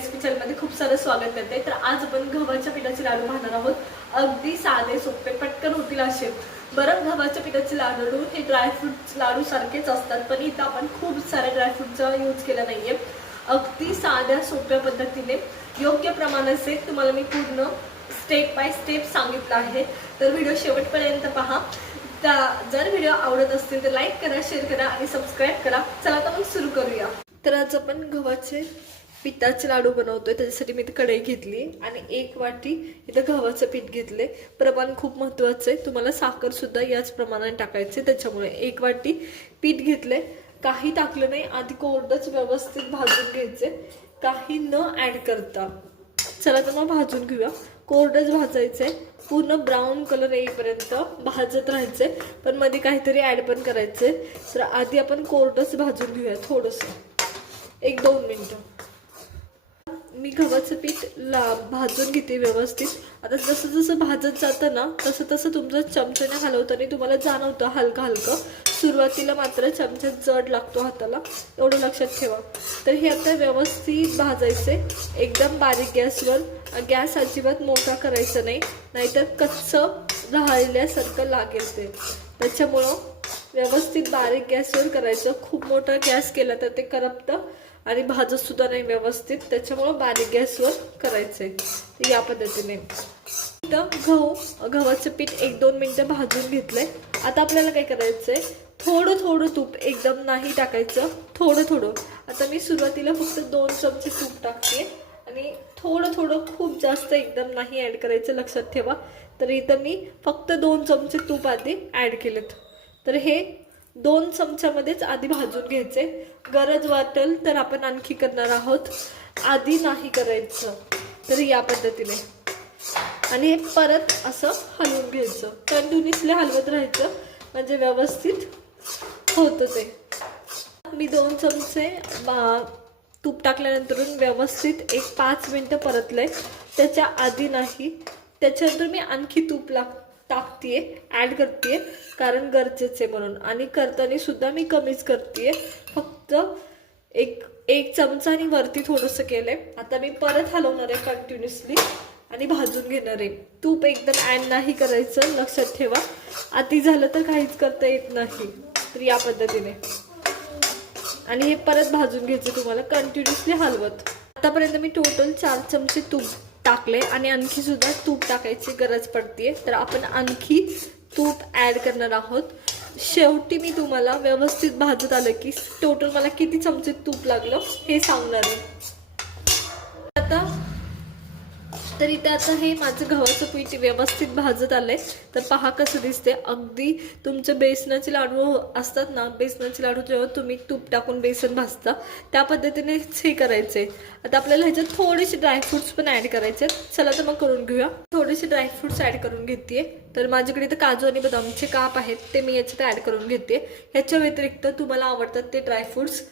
पिक्चरमध्ये खूप सारे स्वागत करते. तर आज आपण गव्हाच्या पिठाचे लाडू पाहणार आहोत. अगदी साधे सोपे पटकन होतील असे. बरं गव्हाच्या पिठाचे लाडू हे ड्रायफ्रूट लाडू सारखेच असतात पण इथं आपण खूप साऱ्या ड्रायफ्रूटचा यूज केला नाहीये. अगदी साध्या सोप्या पद्धतीने. योग्य प्रमाणाचे तुम्हाला मी पूर्ण स्टेप बाय स्टेप सांगितलं आहे. तर व्हिडिओ शेवटपर्यंत पहा. त्या- जर व्हिडिओ आवडत असतील तर लाईक करा शेअर करा आणि सबस्क्राईब करा. चला तर मग सुरू करूया. तर आज आपण गव्हाचे पिठाचे लाडू बनवतोय त्याच्यासाठी मी कढई घेतली आणि एक वाटी इथं गव्हाचं पीठ घेतले. प्रमाण खूप महत्वाचं आहे. तुम्हाला साखर सुद्धा याच प्रमाणात टाकायचे त्याच्यामुळे एक वाटी पीठ घेतले काही टाकलं नाही आधी कोरडंच व्यवस्थित भाजून घ्यायचे काही न ॲड करता. चला तर मग भाजून घेऊया. कोरडंच भाजायचंय. पूर्ण ब्राऊन कलर येईपर्यंत भाजत राहायचंय. पण मध्ये काहीतरी ॲड पण करायचंय. तर आधी आपण कोरडंच भाजून घेऊया थोडंसं. एक दोन मिनटं. मी गव्हाचं पीठ ला भाजून घेते व्यवस्थित. आता जसं जसं भाजत जातं ना तसं तसं तुमचं चमच्याने हलवताना तुम्हाला जाणवतं हलकं हलकं. सुरुवातीला मात्र चमचा जड लागतो हाताला एवढं लक्षात ठेवा. तर हे आता व्यवस्थित भाजायचे. एकदम बारीक गॅसवर. गॅस अजिबात मोठा करायचा नाही नाहीतर कच्चं राहिल्यासारखं लागेल ते. त्याच्यामुळं व्यवस्थित बारीक गॅसवर करायचं. खूप मोठा गॅस केला तर ते करपतं. आणि भाजत सुद्धा नाही व्यवस्थित. त्याच्यामुळं बारीक गॅसवर करायचंय. या पद्धतीने. इथं गहू गव्हाचं पीठ एक दोन मिनिटं भाजून घेतलंय. आता आपल्याला काय करायचंय? थोडं थोडं तूप एकदम नाही टाकायचं. थोडं थोडं. आता मी सुरुवातीला फक्त दोन चमचे तूप टाकते. आणि थोडं थोडं खूप जास्त एकदम नाही ॲड करायचं लक्षात ठेवा. तर इथं मी फक्त दोन चमचे तूप आधी ॲड केलेत. तर हे दोन चमच्यामध्येच आधी भाजून घ्यायचे. गरज वाटेल तर आपण आणखी करणार आहोत. आधी नाही करायचं तर या पद्धतीने. आणि हे परत असं हलवून घ्यायचं. कंटिन्युअसली हलवत राहायचं म्हणजे व्यवस्थित होतं ते. मी दोन चमचे बा- तूप टाकल्यानंतर व्यवस्थित एक पाच मिनटं परतले त्याच्या आधी नाही. त्याच्यानंतर मी आणखी तूप लाग टाकते ॲड करते कारण गरजेचं आहे म्हणून. आणि करताना सुद्धा मी कमीच करते फक्त एक एक चमचा आणि वरती थोडंसं केलं आहे आता मी परत हलवणार आहे कंटिन्युअसली आणि भाजून घेणार आहे. तूप एकदम ॲड नाही करायचं लक्षात ठेवा. आधी झालं तर काहीच करता येत नाही. तर या पद्धतीने. आणि हे परत भाजून घ्यायचं तुम्हाला कंटिन्युअसली हलवत. आतापर्यंत मी टोटल चार चमचे तूप टाकले आणि आणखी सुद्धा तूप टाकायची गरज पडते तर आपण आणखी तूप ॲड करणार आहोत. शेवटी मी तुम्हाला व्यवस्थित भाजत आलं की टोटल मला किती चमचे तूप लागलं हे सांगणार आहे आता तर इथे आता हे माझं गव्हाचं पीठ व्यवस्थित भाजत आलं आहे तर पहा कसं दिसते अगदी तुमचे बेसनाचे लाडू असतात ना बेसनाचे लाडू जेव्हा तुम्ही तूप टाकून बेसन भाजता त्या पद्धतीनेच हे करायचे आता आपल्याला ह्याच्यात थोडेसे ड्रायफ्रुट्स पण ॲड करायचे चला तर मग करून घेऊया. थोडेसे ड्रायफ्रुट्स ॲड करून घेते तर माझ्याकडे इथं काजू आणि बदामचे काप आहेत ते मी याच्यात ॲड करून घेते ह्याच्या व्यतिरिक्त तुम्हाला आवडतात ते ड्रायफ्रुट्स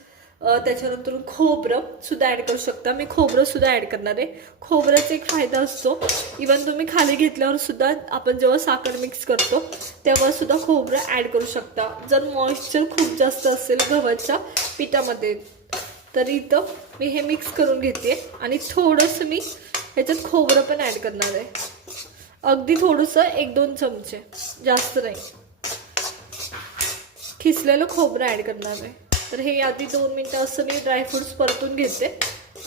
त्याच्यानंतर खोबरं सुद्धा ॲड करू शकता. मी खोबरं सुद्धा ॲड करणार आहे. खोबऱ्याचा एक फायदा असतो. इवन तुम्ही खाली घेतल्यावर सुद्धा आपण जेव्हा साखर मिक्स करतो तेव्हा सुद्धा खोबरं ॲड करू शकता. जर मॉइश्चर खूप जास्त असेल गव्हाच्या पिठामध्ये तर इथं मी हे मिक्स करून घेते. आणि थोडंसं मी ह्याच्यात खोबरं पण ॲड करणार आहे. अगदी थोडंसं एक दोन चमचे. जास्त नाही. खिसलेलं खोबरं ॲड करणार आहे. तर हे आधी दोन मिनटं असं मी ड्रायफ्रूट्स परतून घेते.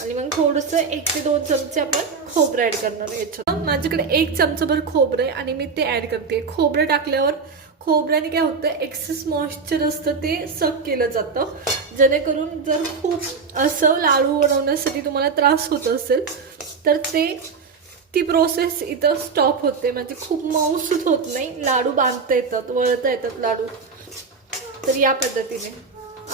आणि मग थोडंसं एक ते दोन चमचे आपण खोबरं ॲड करणार याच्यात. माझ्याकडे एक चमचाभर खोबरं आहे आणि मी ते ॲड करते. खोबरं टाकल्यावर खोबऱ्याने काय होतं एक्सेस मॉइश्चर असतं ते सक केलं जातं. जेणेकरून जर खूप असं लाडू बनवण्यासाठी तुम्हाला त्रास होत असेल तर ते ती प्रोसेस इथं स्टॉप होते. म्हणजे खूप मऊसूत होत नाही. लाडू बांधता येतात वळता येतात लाडू. तर या पद्धतीने.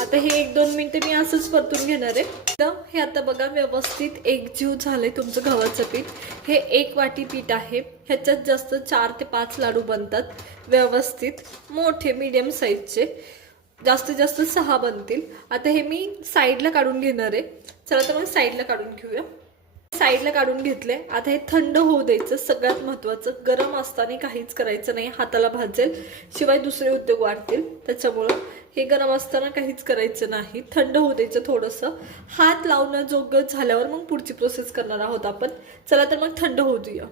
आता हे एक दोन मिनिटं मी असंच परतून घेणार आहे. तर हे आता बघा व्यवस्थित एकजीव झालंय तुमचं गव्हाचं पीठ. हे एक वाटी पीठ आहे. ह्याच्यात जास्त चार ते पाच लाडू बनतात. व्यवस्थित. मोठे मीडियम साईजचे जास्तीत जास्त सहा बनतील. आता हे मी साईडला काढून घेणार आहे. चला तर मग साईडला काढून घेऊया. साईडला काढून घेतले आता हे थंड होऊ द्यायचं सगळ्यात महत्वाचं. गरम असताना काहीच करायचं नाही हाताला भाजेल शिवाय दुसरे उद्योग वाढतील. त्याच्यामुळं हे गरम असताना काहीच करायचं नाही थंड होऊ द्यायचं थोडंसं. हात लावणं जोग झाल्यावर मग पुढची प्रोसेस करणार आहोत आपण. चला तर मग थंड होऊ देऊया.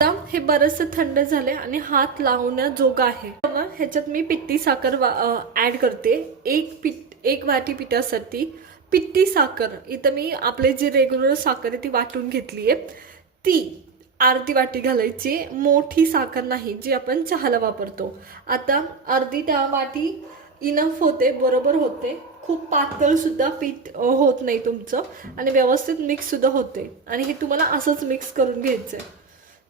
आता हे बरंचसं थंड झाले आणि हात लावण्याजोगं आहे. ह्याच्यात मी पिट्टी साखर ऍड करते. एक पिठ एक वाटी पिठासाठी पिट्टी साखर. इथं मी आपले जी रेग्युलर साखर आहे ती वाटून घेतली आहे. ती अर्धी वाटी घालायची. मोठी साखर नाही जी आपण चहाला वापरतो. आता अर्धी त्या वाटी इनफ होते बरोबर होते. खूप पातळसुद्धा पीठ होत नाही तुमचं. आणि व्यवस्थित मिक्ससुद्धा होते. आणि हे तुम्हाला असंच मिक्स करून घ्यायचं आहे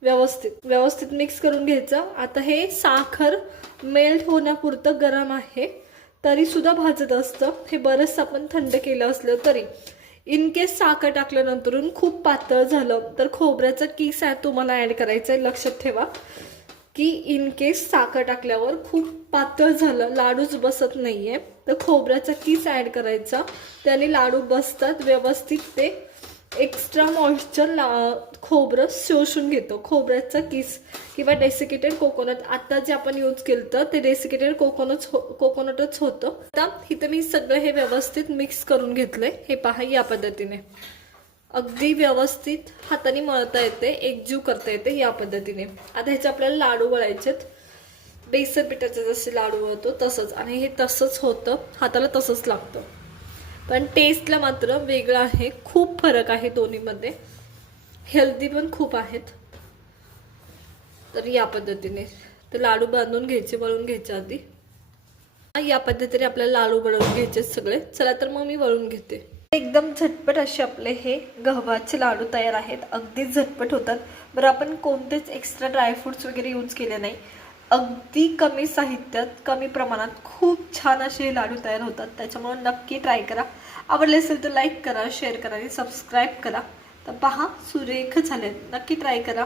व्यवस्थित व्यवस्थित मिक्स करून घ्यायचं. आता हे साखर मेल्ट होण्यापुरतं गरम आहे. तरीसुद्धा भाजत असतं. हे बरंचसं आपण थंड केलं असलं तरी. इन केस साखर टाकल्यानंतरून खूप पातळ झालं तर खोबऱ्याचा किस आहे तुम्हाला ॲड करायचं आहे लक्षात ठेवा. की इन केस साखर टाकल्यावर खूप पातळ झालं लाडूच बसत नाही आहे तर खोबऱ्याचा किस ॲड करायचा? त्याने लाडू बसतात व्यवस्थित ते एक्स्ट्रा मॉइश्चर ला खोबरं शोषून घेतो. खोबऱ्याचा किस किंवा डेसिकेटेड कोकोनट आता जे आपण यूज केलं तर ते डेसिकेटेड कोकोनट कोकोनटच होतं. आता इथं मी सगळं हे व्यवस्थित मिक्स करून घेतलंय. हे पहा या पद्धतीने. अगदी व्यवस्थित हाताने मळता येते एकजीव करता येते या पद्धतीने. आता ह्याचे आपल्याला लाडू वळायचेत. बेसन पिठाचे जसे लाडू वळतो तसंच. आणि हे तसंच होतं. हाताला तसंच लागतं. पण टेस्टला मात्र वेगळं आहे. खूप फरक आहे दोन्हीमध्ये. हेल्दी पण खूप आहेत. तर या पद्धतीने. तर लाडू बांधून घ्यायचे वळून घ्यायचे आधी. या पद्धतीने आपल्याला लाडू बनवून घ्यायचे सगळे. चला तर मग मी वळून घेते. एकदम झटपट असे आपले हे गव्हाचे लाडू तयार आहेत. अगदीच झटपट होतात. बरं आपण कोणतेच एक्स्ट्रा ड्रायफ्रुट्स वगैरे यूज केले नाही. अगदी कमी साहित्यात कमी प्रमाणात खूप छान असे लाडू तयार होतात. त्याच्यामुळे नक्की ट्राय करा. आवडले असेल तर लाईक करा शेअर करा आणि सबस्क्राईब करा. तर पहा सुरेख झाले नक्की ट्राय करा.